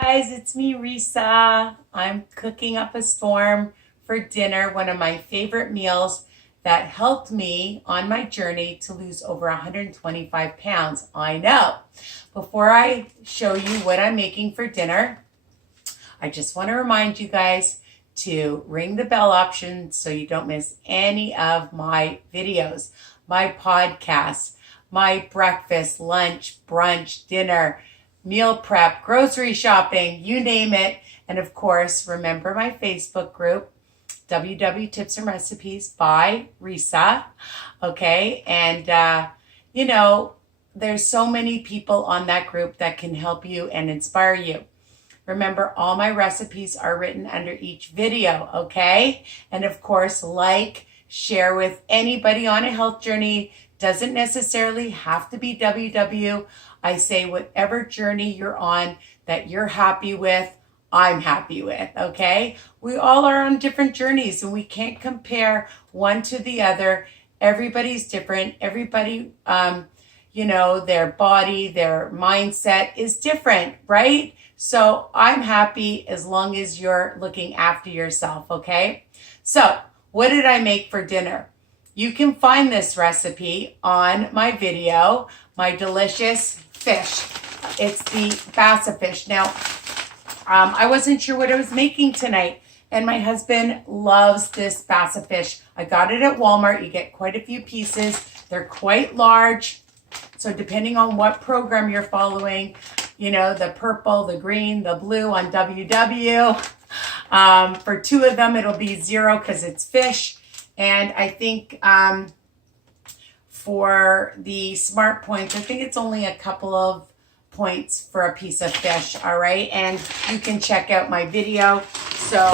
Guys, it's me, Risa. I'm cooking up a storm for dinner, one of my favorite meals that helped me on my journey to lose over 125 pounds. I know. Before I show you what I'm making for dinner, I just want to remind you guys to ring the bell option so you don't miss any of my videos, my podcasts, my breakfast, lunch, brunch, dinner, meal prep, grocery shopping, you name it. And of course, remember my Facebook group, WW Tips and Recipes by Risa. Okay. And, there's so many people on that group that can help you and inspire you. Remember, all my recipes are written under each video, okay? And of course, share with anybody on a health journey. Doesn't necessarily have to be WW. I say whatever journey you're on that you're happy with, I'm happy with, okay? We all are on different journeys and we can't compare one to the other. Everybody's different. Everybody, their body, their mindset is different, right? So I'm happy as long as you're looking after yourself, okay? So what did I make for dinner? You can find this recipe on my video, my delicious fish. It's the Basa fish. Now, I wasn't sure what I was making tonight, and my husband loves this Basa fish. I got it at Walmart. You get quite a few pieces. They're quite large. So depending on what program you're following, the purple, the green, the blue on WW. For two of them, it'll be 0 because it's fish. And I think for the smart points, I think it's only a couple of points for a piece of fish, all right? And you can check out my video. So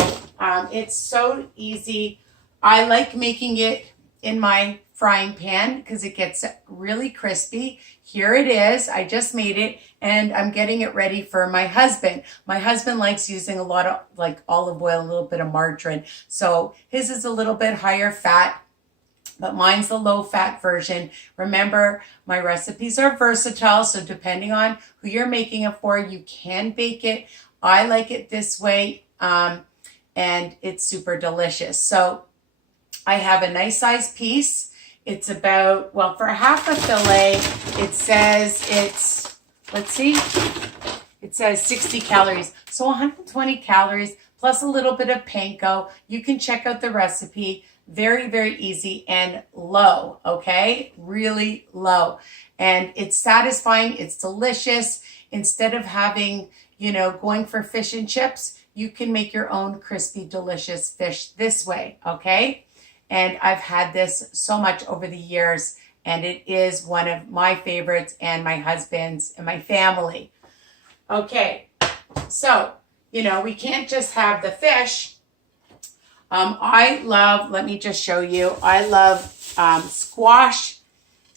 it's so easy. I like making it in my frying pan because it gets really crispy. Here it is. I just made it and I'm getting it ready for my husband. My husband likes using a lot of olive oil, a little bit of margarine. So his is a little bit higher fat, but mine's the low fat version. Remember, my recipes are versatile. So depending on who you're making it for, you can bake it. I like it this way. And it's super delicious. So I have a nice sized piece. It's about, for half a fillet, it says it says 60 calories. So 120 calories plus a little bit of panko. You can check out the recipe. Very, very easy and low, okay? Really low. And it's satisfying. It's delicious. Instead of having, going for fish and chips, you can make your own crispy, delicious fish this way, okay? And I've had this so much over the years, and it is one of my favorites and my husband's and my family. Okay, so, we can't just have the fish. Let me just show you, I love squash.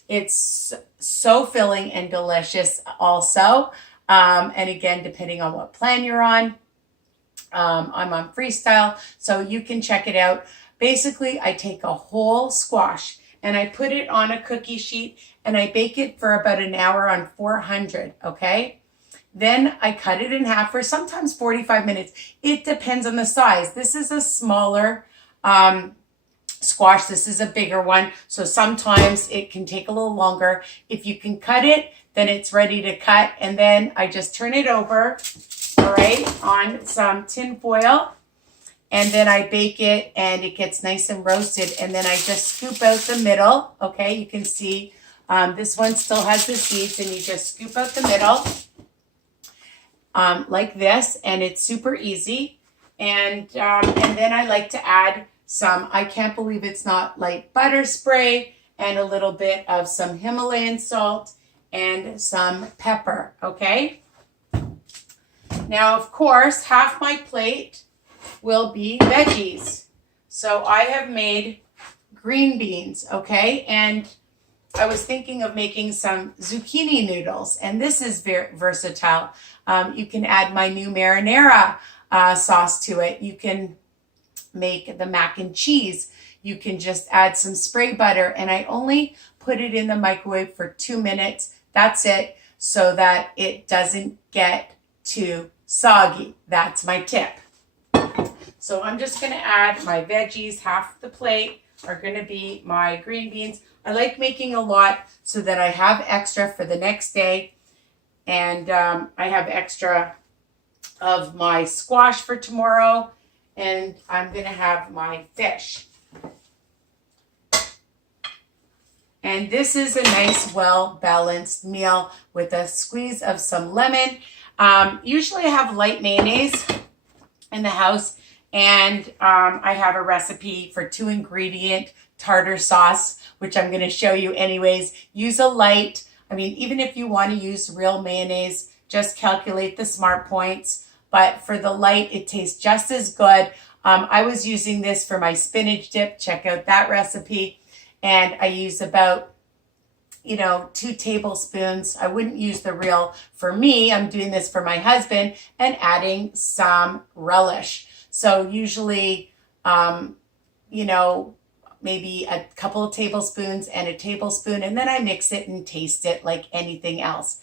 It's so filling and delicious also. And again, depending on what plan you're on, I'm on freestyle, so you can check it out. Basically, I take a whole squash and I put it on a cookie sheet and I bake it for about an hour on 400, okay? Then I cut it in half for sometimes 45 minutes. It depends on the size. This is a smaller squash. This is a bigger one. So sometimes it can take a little longer. If you can cut it, then it's ready to cut. And then I just turn it over, all right, on some tin foil. And then I bake it and it gets nice and roasted. And then I just scoop out the middle. Okay, you can see this one still has the seeds and you just scoop out the middle like this. And it's super easy. And then I like to add some, I can't believe it's not like butter spray and a little bit of some Himalayan salt and some pepper. Okay. Now, of course, half my plate will be veggies. So I have made green beans, okay? And I was thinking of making some zucchini noodles, and this is very versatile. You can add my new marinara sauce to it. You can make the mac and cheese. You can just add some spray butter, and I only put it in the microwave for 2 minutes. That's it, so that it doesn't get too soggy. That's my tip. So I'm just going to add my veggies. Half the plate are going to be my green beans. I like making a lot so that I have extra for the next day. And I have extra of my squash for tomorrow. And I'm going to have my fish. And this is a nice, well-balanced meal with a squeeze of some lemon. Usually I have light mayonnaise in the house. And I have a recipe for 2-ingredient tartar sauce, which I'm going to show you anyways. Use a light. I mean, even if you want to use real mayonnaise, just calculate the smart points. But for the light, it tastes just as good. I was using this for my spinach dip. Check out that recipe. And I use about, 2 tablespoons. I wouldn't use the real for me. I'm doing this for my husband and adding some relish. So usually, maybe a couple of tablespoons and a tablespoon, and then I mix it and taste it like anything else.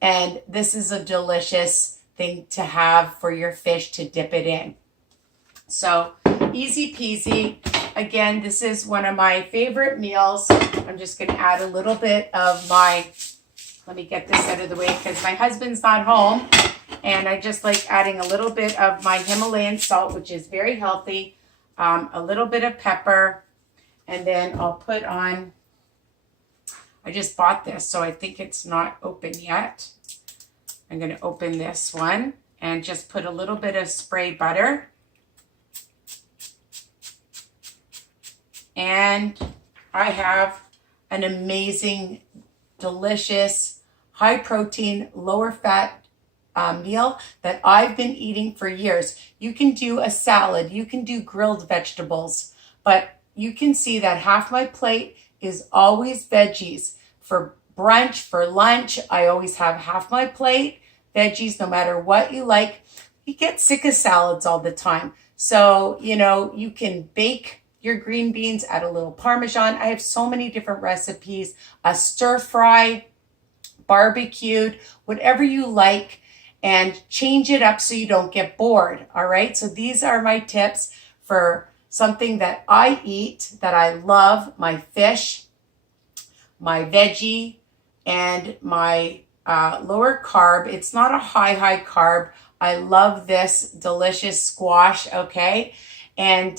And this is a delicious thing to have for your fish to dip it in. So easy peasy. Again, this is one of my favorite meals. I'm just going to add a little bit of let me get this out of the way because my husband's not home. And I just like adding a little bit of my Himalayan salt, which is very healthy. A little bit of pepper. And then I'll put on, I just bought this, so I think it's not open yet. I'm going to open this one and just put a little bit of spray butter. And I have an amazing, delicious, high protein, lower fat meal that I've been eating for years. You can do a salad, you can do grilled vegetables, but you can see that half my plate is always veggies. For brunch, for lunch, I always have half my plate veggies, no matter what you like. You get sick of salads all the time. So, you can bake your green beans, add a little Parmesan. I have so many different recipes, a stir fry, barbecued, whatever you like, and change it up so you don't get bored. All right. So these are my tips for something that I eat, that I love, my fish, my veggie, and my lower carb. It's not a high carb. I love this delicious squash, okay? And,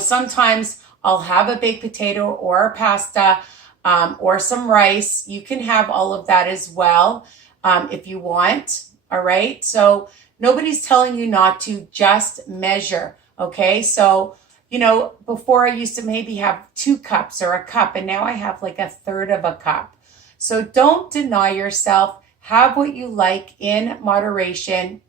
sometimes I'll have a baked potato or a pasta or some rice. You can have all of that as well if you want, all right? So nobody's telling you not to, just measure. Okay, so, before I used to maybe have 2 cups or a cup, and now I have like a third of a cup. So don't deny yourself. Have what you like in moderation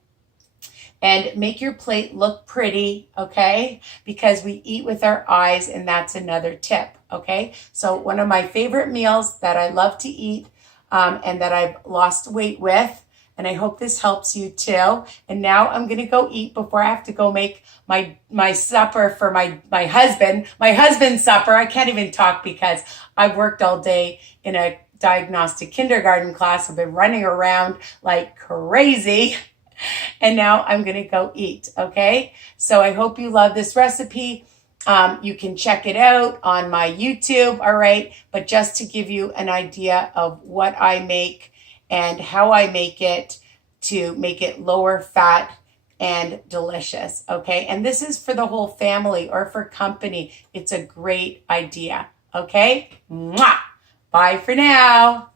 and make your plate look pretty, okay? Because we eat with our eyes, and that's another tip, okay? So one of my favorite meals that I love to eat and that I've lost weight with, and I hope this helps you too. And now I'm going to go eat before I have to go make my supper for my husband. My husband's supper. I can't even talk because I've worked all day in a diagnostic kindergarten class. I've been running around like crazy. And now I'm going to go eat. Okay. So I hope you love this recipe. You can check it out on my YouTube. All right. But just to give you an idea of what I make and how I make it to make it lower fat and delicious, okay? And this is for the whole family or for company. It's a great idea, okay? Mwah! Bye for now.